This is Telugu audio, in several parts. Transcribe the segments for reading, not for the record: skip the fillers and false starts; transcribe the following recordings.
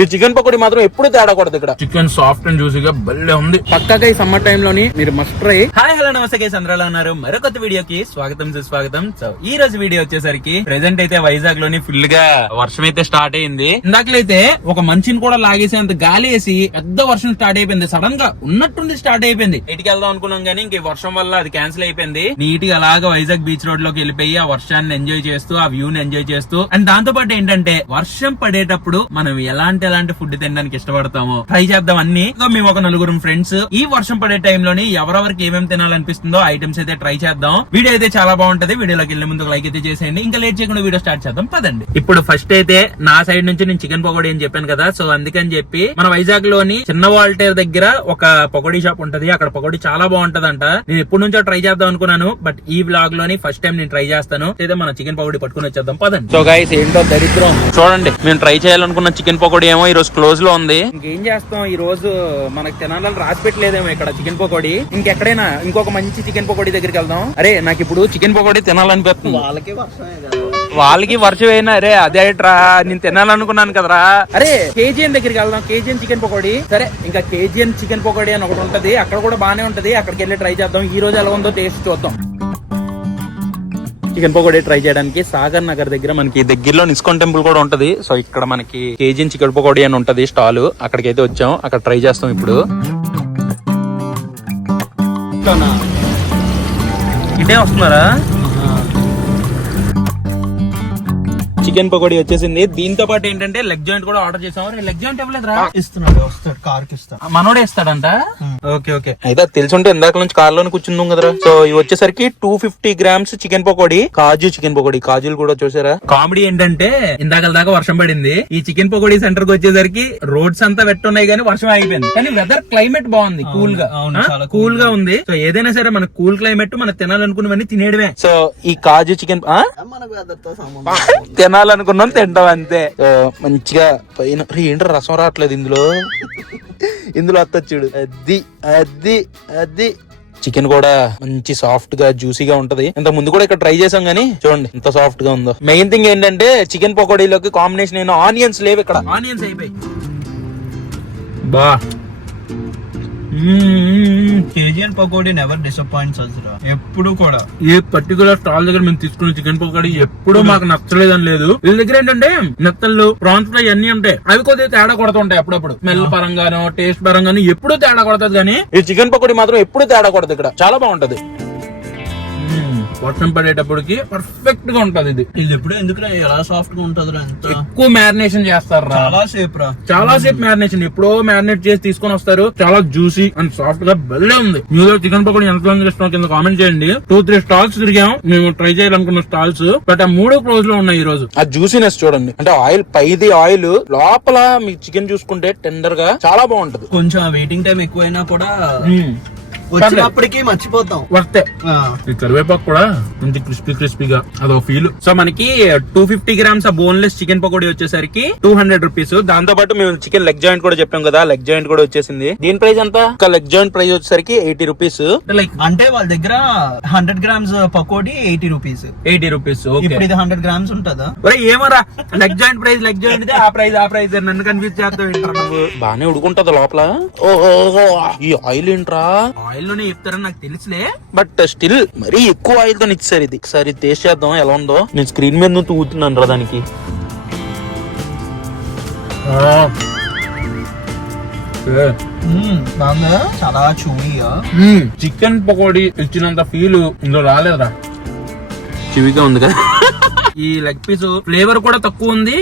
ఈ చికెన్ పకోడీ మాత్రం ఎప్పుడు తేడా కొడదు. ఇక్కడ చికెన్ సాఫ్ట్ అండ్ జ్యూసీగా భలే ఉంది. పక్కగా ఈ సమ్మర్ టైమ్ లోని మీరు మస్ట్ ట్రై. హాయ్ హలో నమస్తే గైస్, అందరూ ఎలా ఉన్నారు? మరో కొత్త వీడియోకి స్వాగతం సుస్వాగతం. సో ఈ రోజు వీడియో వచ్చేసరికి ప్రెసెంట్ అయితే వైజాగ్ లోని ఫుల్ గా వర్షం అయితే స్టార్ట్ అయింది. ఇందాకలైతే ఒక మంచిని కూడా లాగేసేంత గాలి వేసి పెద్ద వర్షం స్టార్ట్ అయిపోయింది. సడన్ గా ఉన్నట్టుండి స్టార్ట్ అయిపోయింది. ఇంటికి వెళ్దాం అనుకున్నాం కానీ ఇంక వర్షం వల్ల అది క్యాన్సిల్ అయిపోయింది. నీట్ గా అలాగా వైజాగ్ బీచ్ రోడ్ లోకి వెళ్ళిపోయి ఆ వర్షాన్ని ఎంజాయ్ చేస్తూ ఆ వ్యూ ని ఎంజాయ్ చేస్తూ అండ్ దాంతో పాటు ఏంటంటే వర్షం పడేటప్పుడు మనం ఎలాంటి ఫుడ్ తినడానికి ఇష్టపడతామో ట్రై చేద్దాం అన్ని. మేము ఒక నలుగురు ఫ్రెండ్స్ ఈ వర్షం పడే టైంలోని ఎవరెవరికి ఏమేమి తినాలనిపిస్తుందో ఐటమ్స్ అయితే ట్రై చేద్దాం. వీడియో అయితే చాలా బాగుంటది. వీడియోలోకి వెళ్లే ముందు లైక్ అయితే చేసేయండి. ఇంకా లేట్ చేయకుండా వీడియో స్టార్ట్ చేద్దాం పదండి. ఇప్పుడు ఫస్ట్ అయితే నా సైడ్ నుంచి నేను చికెన్ పకోడీ అని చెప్పాను కదా, సో అందుకని చెప్పి మన వైజాగ్ లోని చిన్న వాల్టేర్ దగ్గర ఒక పకోడీ షాప్ ఉంటది. అక్కడ పకోడీ చాలా బాగుంటదంట. నేను ఎప్పటి నుంచో ట్రై చేద్దాం అనుకున్నాను, బట్ ఈ వ్లాగ్ లోని ఫస్ట్ టైం నేను ట్రై చేస్తాను. అయితే మన చికెన్ పకోడీ పట్టుకుని వచ్చేద్దాం పదండి. సో గైస్ ఏంటో దరిద్రం చూడండి, మేము ట్రై చేయాలనుకున్న చికెన్ పకోడీ ఏమో ఈ రోజు క్లోజ్ లో ఉంది. ఇంకేం చేస్తాం, ఈ రోజు మనకి తినాలని రాసి పెట్టలేదేమో ఇక్కడ చికెన్ పకోడీ. ఇంకెక్కడైనా ఇంకొక మంచి చికెన్ పకోడీ దగ్గరికి వెళ్దాం. అరే నాకు ఇప్పుడు చికెన్ పకోడీ తినాలనిపిస్తుంది. వాళ్ళకి వర్షం అయినా అరే అదే ట్రా నేను తినాలనుకున్నాను కదరా. అరే కేజీఎన్ దగ్గరికి వెళ్దాం, కేజీఎన్ చికెన్ పకోడీ. సరే ఇంకా కేజీఎన్ చికెన్ పకోడీ అని ఒకటి ఉంటది, అక్కడ కూడా బానే ఉంటది. అక్కడికి వెళ్ళి ట్రై చేద్దాం. ఈ రోజు ఎలా ఉందో టేస్ట్ చూద్దాం. చికెన్ పకోడీ ట్రై చేయడానికి సాగర్ నగర్ దగ్గర మనకి దగ్గరలో ఇస్కాన్ టెంపుల్ కూడా ఉంటది. సో ఇక్కడ మనకి కేజీఎన్ చికెన్ పకోడీ అని ఉంటది స్టాల్, అక్కడికి అయితే వచ్చాం. అక్కడ ట్రై చేస్తాం ఇప్పుడు. ఇటే వస్తున్నారా? చికెన్ పకోడీ వచ్చేసింది. దీంతో పాటు ఏంటంటే లెగ్ జాయింట్ కూడా ఆర్డర్ చేసాం. లెగ్ జాయింట్ ఇవ్వలేదురా? ఇస్తున్నాడు, వస్తాడు కార్ కి ఇస్తాడు. మనోడే ఇస్తాడంట. ఓకే ఓకే, అయితే తెలుసుంటే ఇందాక నుంచి కార్ లోనే కూర్చుందాం కదరా. సో ఇవి వచ్చేసరికి 250 grams చికెన్ పకోడీ, కాజు చికెన్ పకోడీ. కాజులు కూడా చూసారా? కామెడీ ఏంటంటే ఇందాక దాకా వర్షం పడింది. ఈ చికెన్ పకోడీ సెంటర్ కి వచ్చేసరికి రోడ్స్ అంతా వెట్టున్నాయి కానీ వర్షం ఆగిపోయింది. కానీ వెదర్ క్లైమేట్ బాగుంది, కూల్ గా కూల్ గా ఉంది. సో ఏదైనా సరే మన కూల్ క్లైమేట్ మనం తినాలనుకున్నవన్నీ తినేయడమే. సో ఈ కాజు చికెన్ తినాలనుకున్నాం, తింటాం అంతే. మంచిగా పైన ఏంటో రసం రావట్లేదు ఇందులో అత్తచ్చుడు. అది అది అది చికెన్ కూడా మంచి సాఫ్ట్ గా జ్యూసీగా ఉంటది. ఇంత ముందు కూడా ఇక్కడ ట్రై చేసాం గానీ చూడండి ఎంత సాఫ్ట్ గా ఉందో. మెయిన్ థింగ్ ఏంటంటే చికెన్ పకోడీలోకి కాంబినేషన్ అయిన ఆనియన్స్ లేవు ఇక్కడ. ఆనియన్స్ అయిపోయి బా. KGN pakodi never disappoints us రా. ఎప్పుడు కూడా ఏ పర్టికులర్ స్టాల్ దగ్గర మేము తీసుకున్న చికెన్ పకోడీ ఎప్పుడు మాకు నచ్చలేదని లేదు. వీళ్ళ దగ్గర ఏంటంటే నెత్తళ్ళు, ప్రాన్స్ ఫ్రై అన్ని ఉంటాయి. అవి కొద్దిగా తేడా కొడుతుంటాయి అప్పుడప్పుడు. స్మెల్ పరంగానో టేస్ట్ పరంగానో ఎప్పుడు తేడా కొడుతుంది. కానీ ఈ చికెన్ పకోడీ మాత్రం ఎప్పుడు తేడా కొడదు. ఇక్కడ చాలా బాగుంటది. వర్షం పడేటప్పటికి పర్ఫెక్ట్ గా ఉంటది. ఇది ఎప్పుడు ఎందుకు ఎలా సాఫ్ట్ గా ఉంటది రా. ఎక్కువ మ్యారినేషన్ చేస్తారు రా, చాలా సేపు మ్యారినేషన్. ఎప్పుడో మ్యారినేట్ చేసి తీసుకొని వస్తారు. చాలా జ్యూసీ అండ్ సాఫ్ట్ గా భలే ఉంది. మీరు చికెన్ పకోడీ ఎంత మంది ఇష్టం కింద కామెంట్ చేయండి. 2-3 స్టాల్స్ తిరిగాం మేము ట్రై చేయాలనుకున్న స్టాల్స్, బట్ ఆ 3 క్లోజ్ లో ఉన్నాయి ఈ రోజు. ఆ జ్యూసీనెస్ చూడండి, అంటే ఆయిల్ పైది ఆయిల్, లోపల మీ చికెన్ చూసుకుంటే టెండర్ గా చాలా బాగుంటది. కొంచెం వెయిటింగ్ టైం ఎక్కువైనా కూడా వచ్చినప్పటికీ మర్చిపోతాం. వర్తే. ఈ కరివేపాకు కూడా మంచి క్రిస్పీగా అదో ఫీల్. సో మనకి 250 grams బోన్లెస్ చికెన్ పకోడీ వచ్చేసరికి 200 rupees. దాంతో పాటు మేము చికెన్ లెగ్ జాయింట్ కూడా చెప్పాం కదా, లెగ్ జాయింట్ కూడా వచ్చేసింది. దీని ప్రైస్ ఎంత? లెగ్ జాయింట్ ప్రైస్ వచ్చేసరికి 80 rupees. లైక్ అంటే వాళ్ళ దగ్గర 100 grams పకోడీ 80 rupees. 80 rupees. ఇప్పుడు ఇది 100 grams ఉంటుందా? ఏమరా లెగ్ జాయింట్ ప్రైస్ ఆ ప్రైస్ నన్ను కన్ఫ్యూజ్ చేస్తావు. బానే ఉడుకుంటది లోపల. ఓహో ఈ ఆయిల్ ఏంట్రా? ఆయిల్ లోనే చెప్తారని నాకు తెలుసులే, బట్ స్టిల్ మరీ ఎక్కువ ఆయిల్ తో ఇచ్చారు. ఇది ఒకసారి టేస్ట్ చేద్దాం ఎలా ఉందో. నేను స్క్రీన్ మీద ఊతున్నాను రా దానికి. చాలా చూవిగా చికెన్ పకోడీ ఇచ్చినంత ఫీల్ ఇందులో రాలేదురా. చివిగా ఉంది కదా. ఈ లెగ్ పీస్ ఫ్లేవర్ కూడా తక్కువ ఉంది,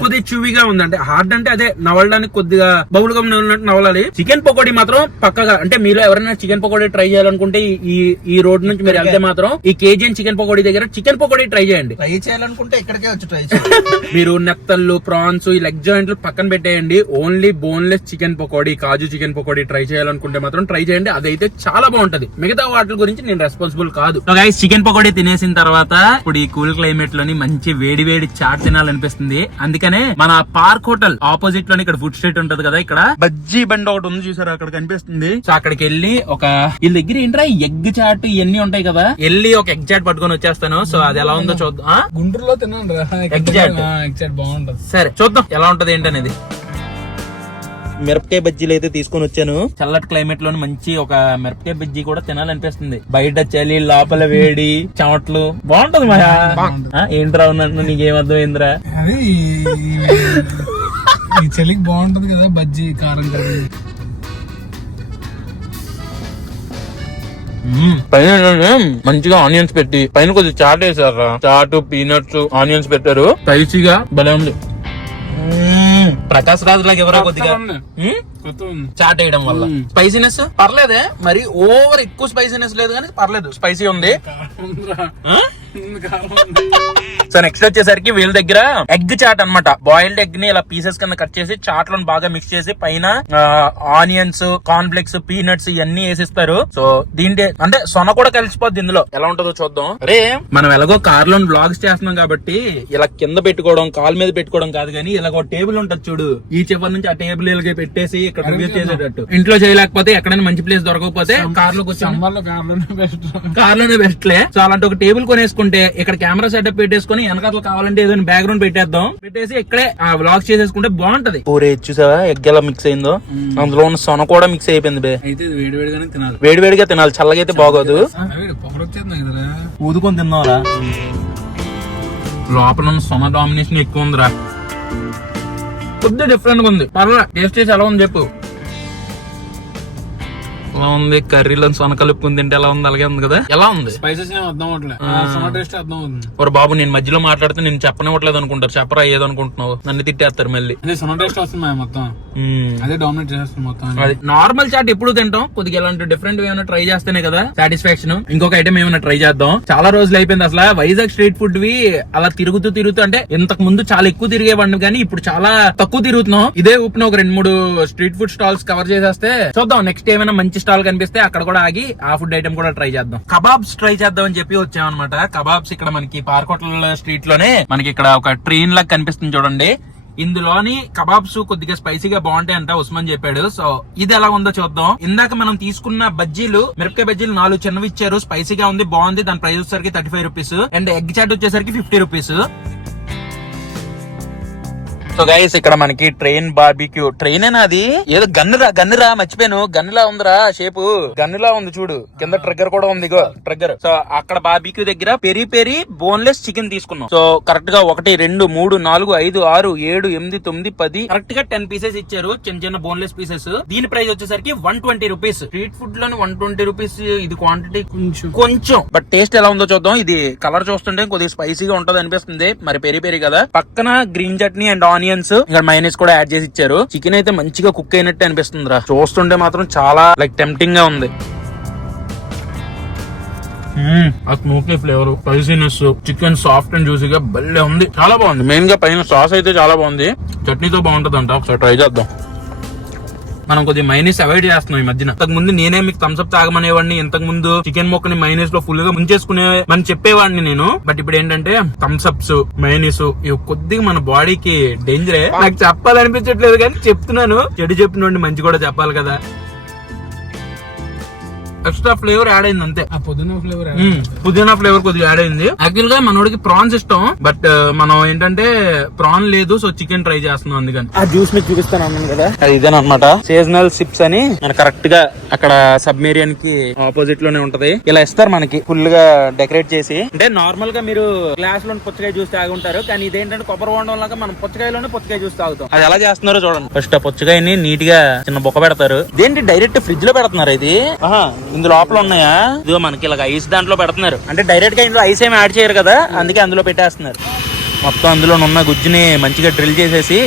కొద్దిగా చూవిగా ఉంది. అంటే హార్డ్ అంటే అదే నవలడానికి కొద్దిగా బౌల్ గా నవలాలి. చికెన్ పకోడీ మాత్రం పక్కగా, అంటే మీరు ఎవరైనా చికెన్ పకోడీ ట్రై చేయాలనుకుంటే ఈ రోడ్ నుంచి మీరు వెళ్తే మాత్రం ఈ కేజీఎన్ చికెన్ పకోడీ దగ్గర చికెన్ పకోడీ ట్రై చేయండి. ట్రై చేయాలనుకుంటే ఇక్కడికే వచ్చి ట్రై చేయండి. మీరు నెత్తళ్ళు, ప్రాన్స్, ఈ లెగ్ జాయింట్లు పక్కన పెట్టేయండి. ఓన్లీ బోన్లెస్ చికెన్ పకోడీ, కాజు చికెన్ పకోడీ ట్రై చేయాలనుకుంటే మాత్రం ట్రై చేయండి. అదైతే చాలా బాగుంటది. మిగతా వాటి గురించి నేను రెస్పాన్సిబుల్ కాదు. చికెన్ పకోడీ తినేసిన తర్వాత ఇప్పుడు ఈ కూల్ క్లైమేట్ లోని మంచి వేడి వేడి చాట్ తినాలనిపిస్తుంది. అందుకనే మన పార్క్ హోటల్ ఆపోజిట్ లోని ఇక్కడ ఫుడ్ స్ట్రీట్ ఉంటది కదా, ఇక్కడ బజ్జీ బండి ఒకటి ఉంది చూసారు, అక్కడ కనిపిస్తుంది. సో అక్కడికి వెళ్ళి ఒక వీళ్ళ దగ్గర ఏంట్రా ఎగ్ చాట్ ఇవన్నీ ఉంటాయి కదా, వెళ్ళి ఒక ఎగ్ చాట్ పట్టుకొని వచ్చేస్తాను. సో అది ఎలా ఉందో చూద్దాం. గుంటూరులో తిన్నాను ఎగ్ చాట్ బాగుంటది. సరే చూద్దాం ఎలా ఉంటది ఏంటనేది. మిరపకాయ బజ్జీలు అయితే తీసుకొని వచ్చాను. చల్లటి క్లైమేట్ లోని మంచి ఒక మిరపకాయ బజ్జీ కూడా తినాలనిపిస్తుంది. బయట చలి, లోపల వేడి, చెమట్లు బాగుంటది మాయా. ఏంట్రా ఉన్నట్టు నీకేం అర్థమైందిరా? అది ఈ చలికి బాగుంటది కదా బజ్జీ, కారం కర్రీ. పైన మంచిగా ఆనియన్స్ పెట్టి పైన కొద్దిగా చాట్ వేసారా, చాటు పీనట్స్ ఆనియన్స్ పెట్టారు. స్పైసీగా భలే ఉంది. ప్రకాశ్ రాజు లాగా ఎవరో కొద్దిగా చాట్ వేయడం వల్ల స్పైసీనెస్ పర్లేదే, మరి ఓవర్ ఎక్కువ స్పైసీనెస్ లేదు కానీ పర్లేదు, స్పైసీ ఉంది. సో నెక్స్ట్ వచ్చేసరికి వీళ్ళ దగ్గర ఎగ్ చాట్ అన్నమాట. బాయిల్డ్ ఎగ్ ని ఇలా పీసెస్ కింద కట్ చేసి చాట్ లో బాగా మిక్స్ చేసి పైన ఆనియన్స్, కార్న్ ఫ్లెక్స్, పీనట్స్ ఇవన్నీ వేసిస్తారు. సో దీంట్లో అంటే సొన కూడా కలిసిపోద్ది ఇందులో. ఎలా ఉంటుందో చూద్దాం. అరే మనం ఎలాగో కార్ లో బ్లాగ్స్ చేస్తున్నాం కాబట్టి ఇలా కింద పెట్టుకోవడం, కాల్ మీద పెట్టుకోవడం కాదు కానీ ఇలాగ టేబుల్ ఉంటది చూడు, ఈ చివరి నుంచి ఆ టేబుల్ ఇలాగే పెట్టేసి ఇక్కడ రివ్యూ చేసేటట్టు. ఇంట్లో చేయలేకపోతే ఎక్కడైనా మంచి ప్లేస్ దొరకకపోతే కార్ లోకి వచ్చి కార్ లోనే బెస్ట్లే. సో అలాంటి ఒక టేబుల్ కొనేసుకుంటే ఇక్కడ కెమెరా సెటప్ పెట్టేసుకుని వెనకాల కావాలంటే ఏదైనా బ్యాక్గ్రౌండ్ పెట్టేద్దాం, పెట్టేసి ఇక్కడే ఆ వ్లాగ్ చేసేసుకుంటే బాగుంటది. పూరే చూసావా ఎగ్ ఎలా మిక్స్ అయిందో, అందులో ఉన్న సొన కూడా మిక్స్ అయిపోయింది బే. అయితే వేడివేడిగానే తినాలి, వేడివేడిగా తినాలి, చల్లగా అయితే బాగోదు. పొగరు వచ్చేది కదా, ఊదుకొని తిందాంరా. లోపల ఉన్న సొన డామినేషన్ ఎక్కువ ఉందిరా, కొద్దిగా డిఫరెంట్ గా ఉంది. పర్వాలేదు, టేస్ట్ చేసి ఎలా ఉంది చెప్పు. ఎలా ఉంది? కర్రీలో సొన కలుపుకుని తింటే ఎలా ఉంది? అలాగే ఉంది కదా. ఎలా ఉంది? స్పైసెస్ ఏం అర్థం అవట్లేదు, సొన టేస్ట్ అర్థం అవుతుంది. ఒక బాబు నేను మధ్యలో మాట్లాడితే నేను చెప్పనివ్వట్లేదు అనుకుంటారు, చెప్పరా ఏదనుకుంటున్నావు, నన్ను తిట్టేస్తారు మళ్ళీ. అదే సొన టేస్ట్ వస్తుంది మొత్తం, అదే డామినేట్ చేస్తుంది మొత్తం. అది నార్మల్ చాట్ ఎప్పుడు తింటాం, కొద్దిగా ఇలాంటి డిఫరెంట్ ఏమైనా ట్రై చేస్తేనే కదా సాటిస్ఫాక్షన్. ఇంకొక ఐటమ్ ఏమైనా ట్రై చేద్దాం. చాలా రోజులు అయిపోయింది అసలు వైజాగ్ స్ట్రీట్ ఫుడ్ వి అలా తిరుగుతూ అంటే ఇంతకు ముందు చాలా ఎక్కువ తిరిగేవాడిని కానీ ఇప్పుడు చాలా తక్కువ తిరుగుతున్నాం. ఇదే ఊపిన ఒక 2-3 స్ట్రీట్ ఫుడ్ స్టాల్స్ కవర్ చేసేస్తే చూద్దాం. నెక్స్ట్ ఏమైనా మంచి స్టాల్ కనిపిస్తే అక్కడ కూడా ఆగి ఆ ఫుడ్ ఐటమ్ కూడా ట్రై చేద్దాం. కబాబ్స్ ట్రై చేద్దాం అని చెప్పి వచ్చామన్నమాట. కబాబ్స్ ఇక్కడ మనకి పార్కోట్ల స్ట్రీట్ లోనే మనకి ఇక్కడ ఒక ట్రైన్ లాగా కనిపిస్తుంది చూడండి. ఇందులోని కబాబ్స్ కొద్దిగా స్పైసీగా బాగుంటాయంట ఉస్మాన్ చెప్పాడు. సో ఇది ఎలా ఉందో చూద్దాం. ఇందాక మనం తీసుకున్న బజ్జీలు, మిరపకాయ బజ్జీలు 4 చిన్నవి ఇచ్చారు, స్పైసీగా ఉంది, బాగుంది. దాని ప్రైస్ వచ్చేసరికి 35 రూపీస్ అండ్ ఎగ్ చాట్ వచ్చేసరికి 50 రూపీస్. సో గైస్ ఇక్కడ మనకి ట్రైన్ బార్బిక్యూ, ట్రైన్ ఏనా అది? ఏదో గన్నురా మర్చిపోయాను, గన్నులా ఉందిరా షేపు, గన్నులా ఉంది చూడు, కింద ట్రిగ్గర్ కూడా ఉంది, ట్రిగ్గర్. సో అక్కడ బార్బిక్యూ దగ్గర పెరి పెరి బోన్లెస్ చికెన్ తీసుకున్నాం. సో కరెక్ట్ గా 1 2 3 4 5 6 7 8 9 10 కరెక్ట్ గా 10 పీసెస్ ఇచ్చారు, చిన్న చిన్న బోన్లెస్ పీసెస్. దీని ప్రైస్ వచ్చేసరికి 120 రూపీస్. స్ట్రీట్ ఫుడ్ లోని 120 రూపీస్. ఇది క్వాంటిటీ కొంచెం, బట్ టేస్ట్ ఎలా ఉందో చూద్దాం. ఇది కలర్ చూస్తుంటే కొద్దిగా స్పైసీగా ఉంటది అనిపిస్తుంది, మరి పెరి పెరి కదా. పక్కన గ్రీన్ చట్నీ అండ్ ఆనియన్స్, ఇక్కడ మైనస్ కూడా యాడ్ చేసి ఇచ్చారు. చికెన్ అయితే మంచిగా కుక్ అయినట్టు అనిపిస్తుంది రా, చూస్తుంటే మాత్రం చాలా లైక్ టెంప్టింగ్ గా ఉంది. ఆ smoky flavour, spiciness, chicken soft and జ్యూసీగా భలే ఉంది, చాలా బాగుంది. మెయిన్ గా పైన సాస్ అయితే చాలా బాగుంది, చట్నీతో బాగుంటది అంట. ఒకసారి ట్రై చేద్దాం. మనం కొద్దిగా మైనస్ అవాయిడ్ చేస్తున్నాం ఈ మధ్యన. ఇంతకు ముందు నేనే మీకు థమ్స్అప్ తాగమనేవాడిని, ఇంతకు ముందు చికెన్ మొక్కని మైనస్ లో ఫుల్ గా ముంచేసుకునే మనం చెప్పేవాడిని నేను. బట్ ఇప్పుడు ఏంటంటే థమ్స్అప్స్, మైనస్ ఇవి కొద్దిగా మన బాడీకి డేంజరే. నాకు చెప్పాలనిపించట్లేదు కానీ చెప్తున్నాను, చెడు చెప్పినోడిని మంచి కూడా చెప్పాలి కదా. ఎక్స్ట్రా ఫ్లేవర్ యాడ్ అయింది అంతే. పుదీనా ఫ్లేవర్ కొద్దిగా యాడ్ అయింది. యాక్చువల్ గా మనోడికి ప్రాన్స్ ఇష్టం, బట్ మనం ఏంటంటే ప్రాన్ లేదు, సో చికెన్ ట్రై చేస్తున్నాం. అందుకని ఆ జ్యూస్ మీకు చూపిస్తాను అన్నాను కదా, అది ఇదేనమాట. సీజనల్ సిప్స్ అని మన కరెక్ట్ గా అక్కడ సబ్మెరియన్ కి ఆపోజిట్ లోనే ఉంటది. ఇలా ఇస్తారు మనకి ఫుల్ గా డెకరేట్ చేసి. అంటే నార్మల్ గా మీరు గ్లాస్ లో పుచ్చకాయ జ్యూస్ తాగి ఉంటారు, కానీ ఇదేంటంటే కొబ్బరి బొండం లాగా మనం పుచ్చకాయలోనే పుచ్చకాయ జ్యూస్ తాగుతాం. అది ఎలా చేస్తున్నారో చూడండి. ఫస్ట్ ఆ పుచ్చకాయని నీట్ గా చిన్న బొక్క పెడతారు. ఇదేంటి డైరెక్ట్ ఫ్రిడ్జ్ లో పెడుతున్నారు ఇది? ఇందులో లోపల ఉన్నాయా? ఇదిగో మనకి ఇలా ఐస్ దాంట్లో పెడుతున్నారు. అంటే డైరెక్ట్ గా ఇందులో ఐస్ ఏమి యాడ్ చేయరు కదా, అందుకే అందులో పెట్టేస్తున్నారు. మొత్తం అందులో ఉన్న గుజ్జుని మంచిగా డ్రిల్ చేసేసి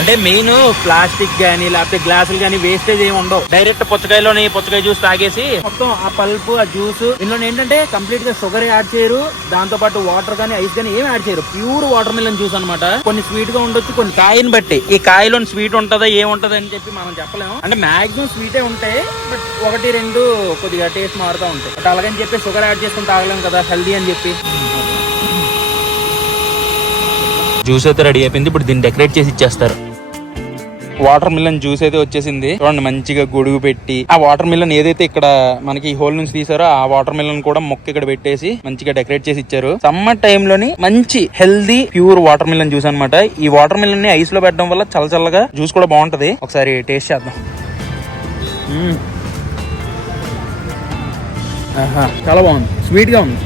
అంటే మెయిన్ ప్లాస్టిక్ గానీ లేకపోతే గ్లాసులు గానీ వేస్టేజ్ ఏమి ఉండవు. డైరెక్ట్ పుచ్చకాయలోని పుచ్చకాయ జ్యూస్ తాగేసి మొత్తం ఆ పల్ప్, ఆ జ్యూస్ ఇందులో ఏంటంటే కంప్లీట్ గా షుగర్ యాడ్ చేయరు, దాంతో పాటు వాటర్ గానీ ఐస్ గానీ ఏమి యాడ్ చేయరు. ప్యూర్ వాటర్ మిలన్ జ్యూస్ అనమాట. కొన్ని స్వీట్ గా ఉండొచ్చు, కొన్ని కాయని బట్టి. ఈ కాయలో స్వీట్ ఉంటుందా ఏముంటది అని చెప్పి మనం చెప్పలేము. అంటే మాక్సిమం స్వీటే ఉంటాయి, బట్ 1-2 కొద్దిగా టేస్ట్ మారుతూ ఉంటాయి. బట్ అలాగని చెప్పి షుగర్ యాడ్ చేసుకుని తాగలేము కదా, హెల్దీ అని చెప్పి. జ్యూస్ అయితే రెడీ అయిపోయింది, ఇప్పుడు దీన్ని డెకరేట్ చేసి ఇచ్చేస్తారు. వాటర్ మిలన్ జ్యూస్ అయితే వచ్చేసింది చూడండి, మంచిగా గొడుగు పెట్టి ఆ వాటర్ మిలన్ ఏదైతే ఇక్కడ మనకి హోల్ నుంచి తీసారో ఆ వాటర్ మిలన్ కూడా మొక్క ఇక్కడ పెట్టేసి మంచిగా డెకరేట్ చేసి ఇచ్చారు. సమ్మర్ టైమ్ లోని మంచి healthy pure water melon juice అన్నమాట. ఈ వాటర్ మిలన్ ని ఐస్ లో పెట్టడం వల్ల చల్లగా జ్యూస్ కూడా బాగుంటది. ఒకసారి టేస్ట్ చేద్దాం. చాలా బాగుంది, స్వీట్ గా ఉంది.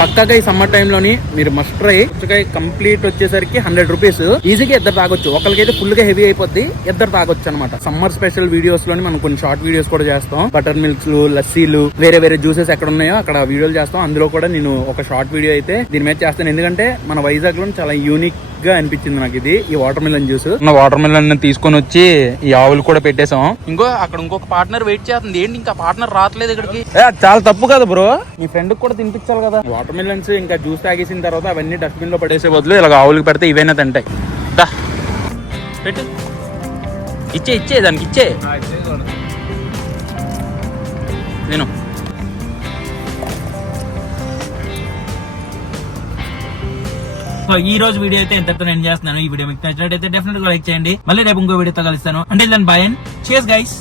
పక్కాగా ఈ సమ్మర్ టైంలోని మీరు మస్ట్ ట్రై. పుచ్చకాయ కంప్లీట్ వచ్చేసరికి 100 రూపీస్. ఈజీగా ఇద్దరు తాగొచ్చు. ఒకరికైతే ఫుల్ గా హెవీ అయిపోద్ది, ఇద్దరు తాగొచ్చు అనమాట. సమ్మర్ స్పెషల్ వీడియోస్ లోని మనం కొన్ని షార్ట్ వీడియోస్ కూడా చేస్తాం. బటర్ మిల్క్స్, లస్సీలు, వేరే వేరే జ్యూసెస్ ఎక్కడ ఉన్నాయో అక్కడ వీడియోలు చేస్తాం. అందులో కూడా నేను ఒక షార్ట్ వీడియో అయితే దీని మీద చేస్తాను. ఎందుకంటే మన వైజాగ్ లో చాలా యూనిక్ గా అనిపించింది నాకు ఇది, ఈ water melon juice. Water melon తీసుకొని వచ్చి ఈ ఆవులు కూడా పెట్టేసాం. ఇంకొక పార్ట్నర్ వెయిట్ చేస్తుంది. ఏంటి ఇంకా పార్ట్నర్ రావట్లేదు ఇక్కడికి? చాలా తప్పు కదా బ్రో, మీ ఫ్రెండ్ కూడా తినిపించాలి కదా. వాటర్ మిలన్స్ ఇంకా జ్యూస్ తాగేసిన తర్వాత అవన్నీ డస్ట్బిన్ లో పడేసే బదులు ఇలా ఆవులకి పెడితే ఇవైనా తింటాయి. పెట్టు, ఇచ్చే దానికి ఇచ్చే. నేను సో ఈ రోజు వీడియో అయితే ఎంతతో ఎండ్ చేస్తున్నాను. ఈ వీడియో మీకు నచ్చినట్టయితే డెఫినెట్ గా లైక్ చేయండి. మళ్ళీ రేపు ఇంకో వీడియోతో కలుస్తాను. అంటే బై అండ్ cheers guys.